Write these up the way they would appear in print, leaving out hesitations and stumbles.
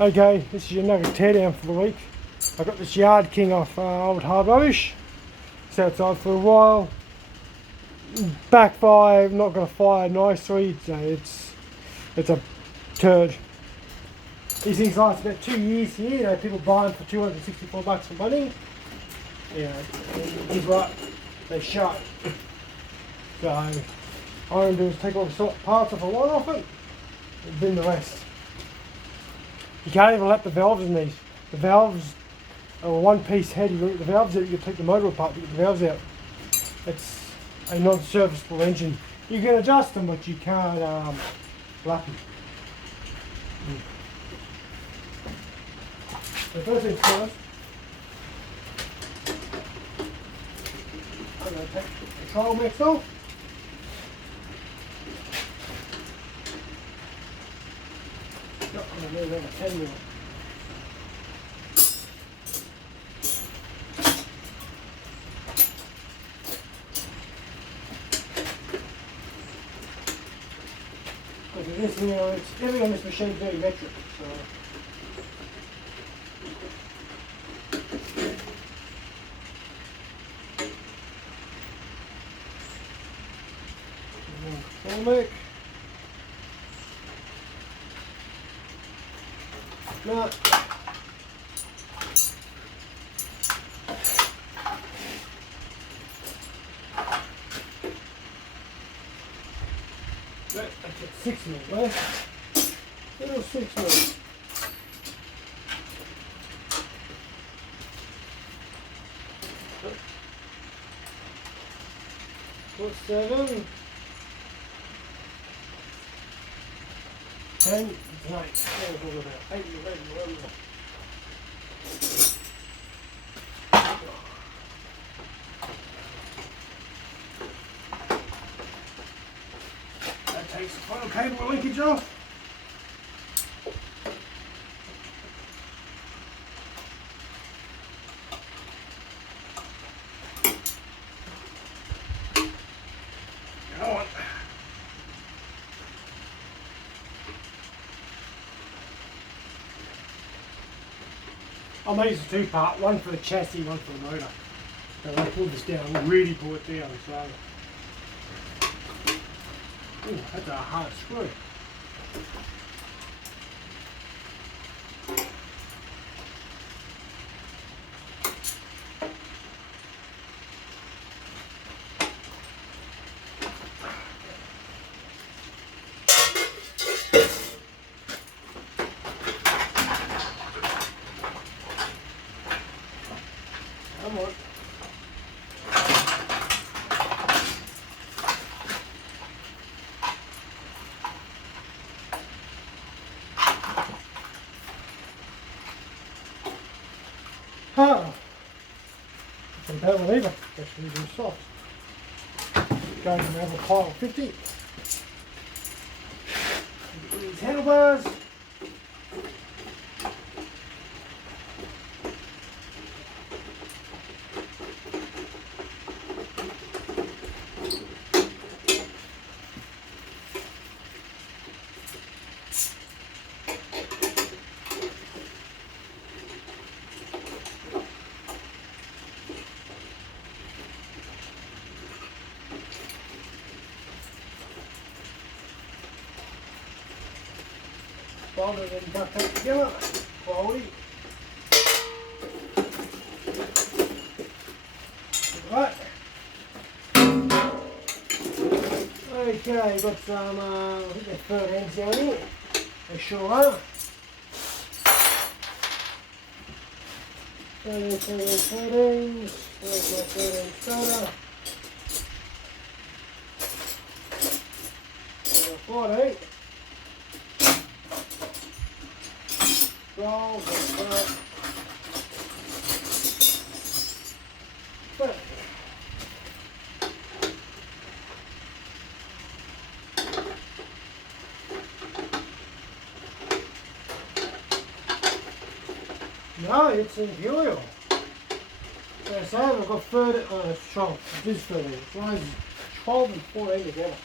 Okay, this is your nugget teardown for the week. I got this YardKing off old hard rubbish. It's outside for a while. Backfire, not going to fire nicely. It's a turd. These things last about 2 years here. You know, people buy them for $264 for money. Yeah, he's right. They shut. So all I'm going to do is take all the parts off a lot off it and bin the rest. You can't even let the valves in these. The valves are a one-piece head. You look at the valves out, you can take the motor apart to get the valves out. It's a non-serviceable engine. You can adjust them, but you can't lap them. So first things first, I'm going to take the control mix off. I'm going to move over 10 mil. Because this, you know, it's everything on this machine is very metric, so. Control mix. No. That's at 6 mil, right? Little 6 mil. Put 7. 10, 9, 8, 11. That takes the final cable linkage off. Come on. I'll make this a two-part, one for the chassis, one for the motor. So I pulled this down, really pull it down, so. Ooh, that's a hard screw. Come on. Ah, some better than either. That's really soft. Going from over pile 50. These handlebars. Folded and duct tape together. Quality. Right. Okay, got some, I think they're third ends down here. They sure are. 13. There's my 13 starter. 14. 12, like that. But no, it's imperial. As I say, I've got 30, 12. It is 13. It's 12 and 14 together.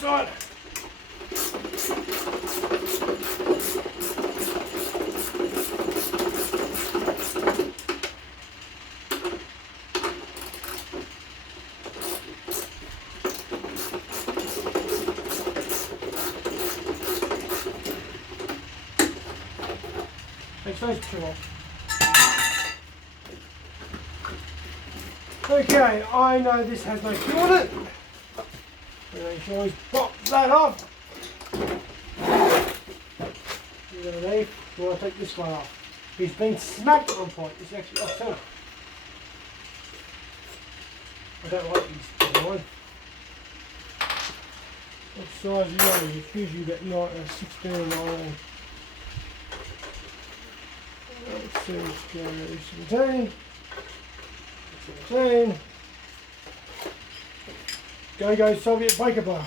Side. Takes those two off. Okay, I know this has no screw on it. You can always pop that off. Underneath, we want to take this one off. He's been smacked on point. It's actually off center. I don't like these design. What size are you? It's usually about 16 or 9. Let's see, let's go 17. 17. Go Soviet Baker Bar.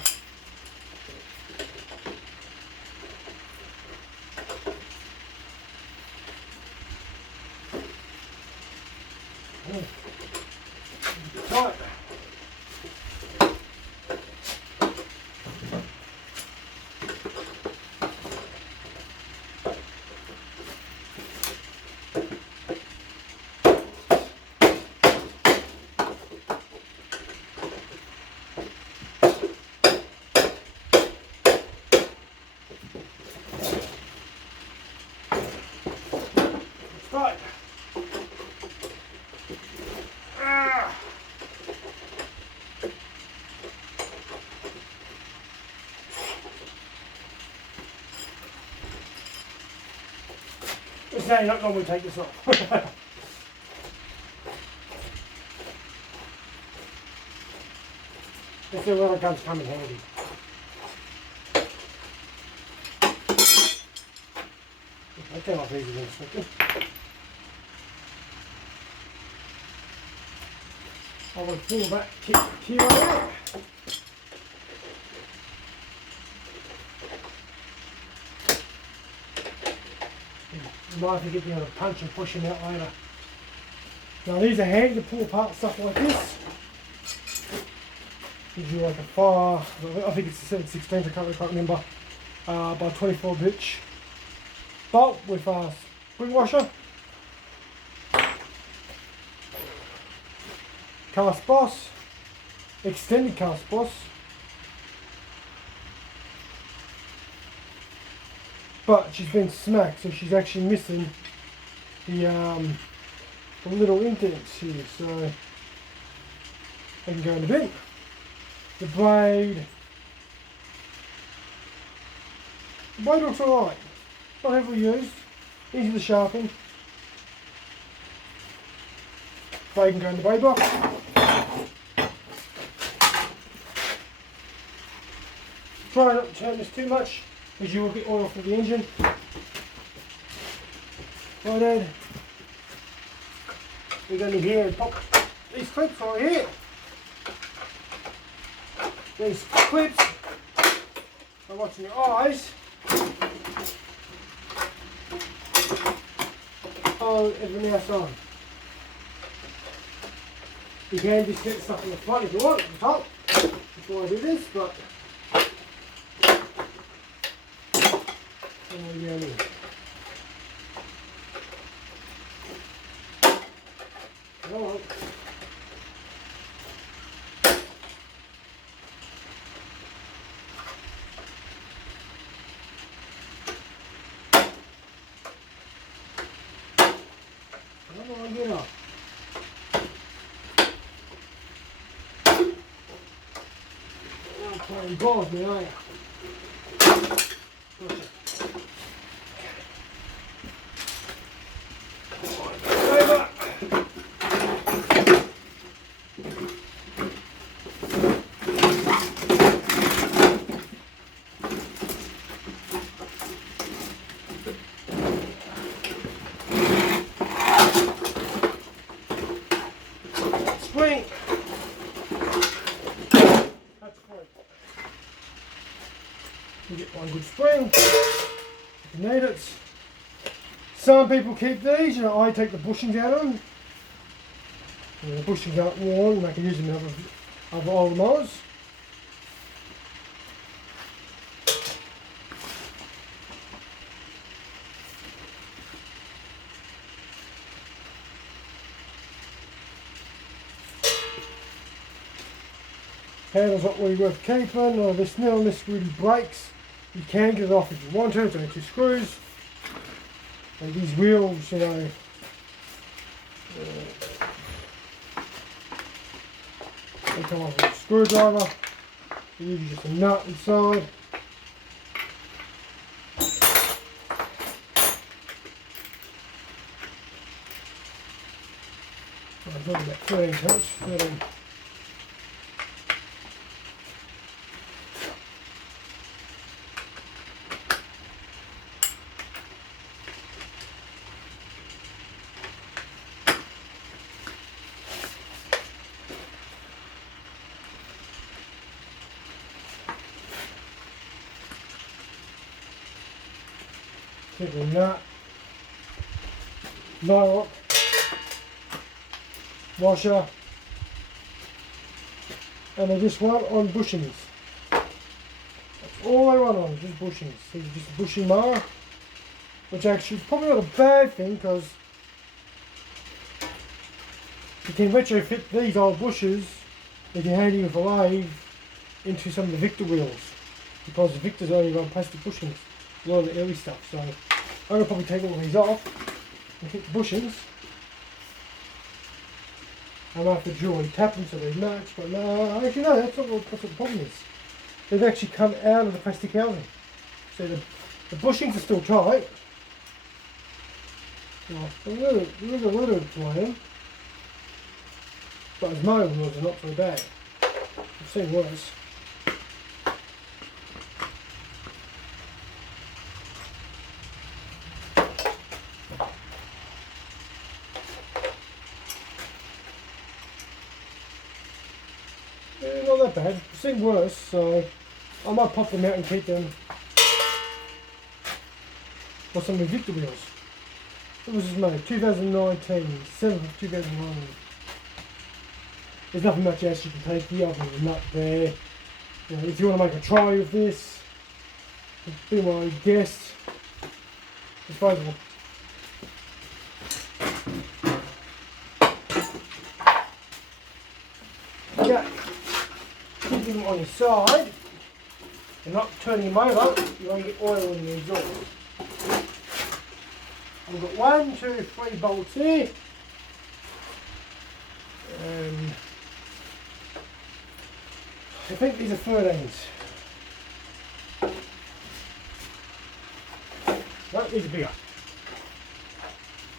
Tight. Right. It's now you're not normally take this off. This little guns come in handy. I came off easy than expected. I will pull that key right out. You might have to get the other punch and push him out later. Now these are handy to pull apart stuff like this. Gives you like a 5, I think it's a 7/16, I can't remember, by 24 bitch bolt with a spring washer. Cast boss, extended cast boss, but she's been smacked, so she's actually missing the little indents here, so I can go in a bit. The blade looks alright, not heavily used, easy to sharpen. Blade can go in the blade box. Try not to turn this too much, because you will get oil for the engine. Right then, we're going to here and pop these clips right here. These clips are watching your eyes. Oh, everything else on. You can just get stuff in the front if you want, at the top, before I do this, but get up. I'm playing golf, man, aren't you? Gotcha. You get one good spring. If you need it. Some people keep these, you know, I take the bushings out of them. And the bushings aren't worn, and I can use them in other old mowers. Handle's not really worth keeping, or this nail on this really breaks. You can get it off if you want to, it's only 2 screws. And these wheels, you know, they come off with a screwdriver. They're usually just a nut inside. It's only about 13 inches, 13. Simple nut, nylon, washer, and they just run on bushings. That's all they run on, just bushings. These are just a bushing mower, which actually is probably not a bad thing because you can retrofit these old bushes if you're handy with a lathe into some of the Victor wheels, because the Victor's only run plastic bushings. A lot of the early stuff, so I'm going to probably take all these off and keep the bushings. I might have to jewelry tap them so they match, but no, actually no, that's not what the problem is. They've actually come out of the plastic housing. So the bushings are still tight. Well, there is a little plan, but as mowing wheels are not so bad. I've seen worse. Yeah, not that bad. I've seen worse, so I might pop them out and keep them for some of the Victor wheels. It was made 2019, 7th of 2019. There's nothing much else you can take here other than the nut there. You know, if you want to make a try of this, be my guest. Disposable. Okay, keeping them on your side and not turning them over, you want to get oil in the exhaust. I've got 1, 2, 3 bolts here, and I think these are 13s. No, these are bigger.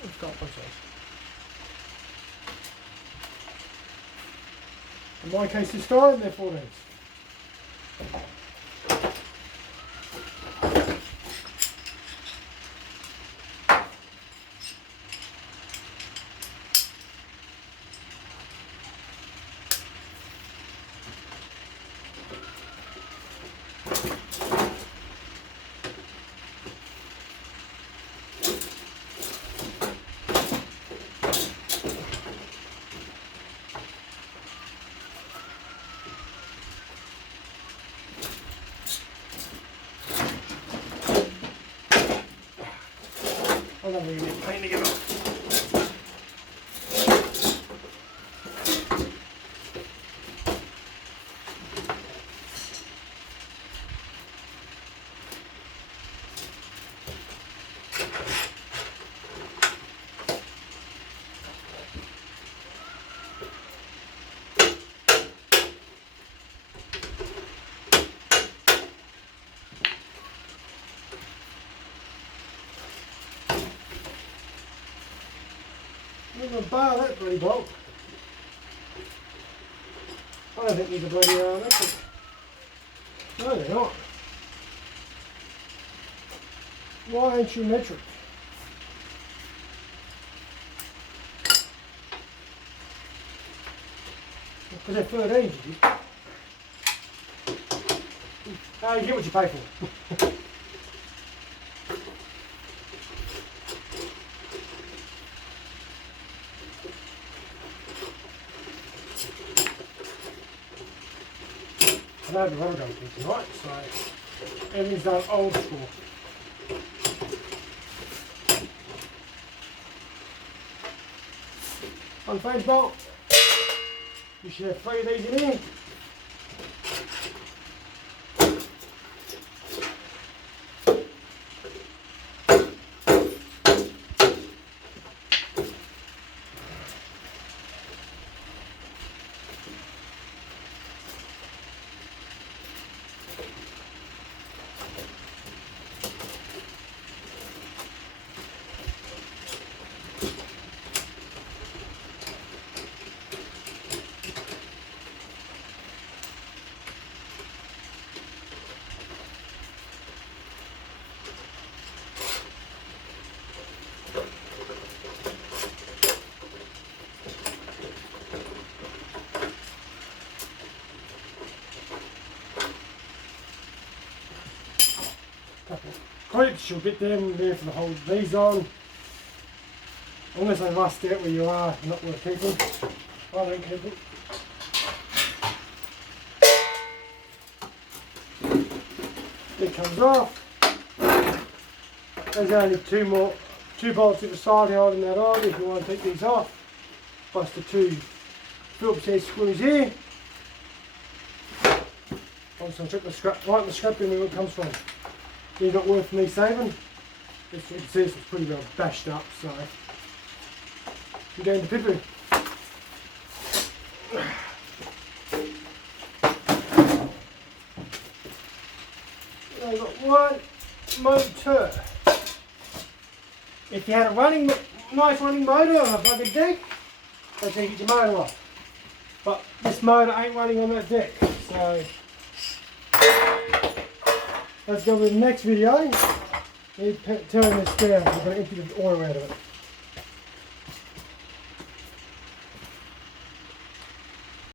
Let's go up both sides. In my case this time, they're 14s. I don't really need pain to get off. I'm going to bar that bloody bolt. I don't think these are bloody electric. No, they're not. Why ain't you metric? Because they're 13 inches. You get what you pay for. I don't have the rubber gun tonight, so everything's done old school. On phase bolt, you should have 3 of these in here. Clips, you'll get them there for the hold these on. Unless they rust out where you are, not worth keeping. I don't keep them. It comes off. There's only two bolts either side holding that on if you want to take these off. Plus the 2 Phillips head screws here. I'm just going to check the scrap, right in the scrap bin where it comes from. They're not worth me saving. As you can see, it's pretty well bashed up, so I'm going to poo-poo. I've got one motor. If you had a nice running motor on a bucket deck, they'd take your motor off. But this motor ain't running on that deck, so let's go with the next video. Turn this down. We're going to empty the oil out of it.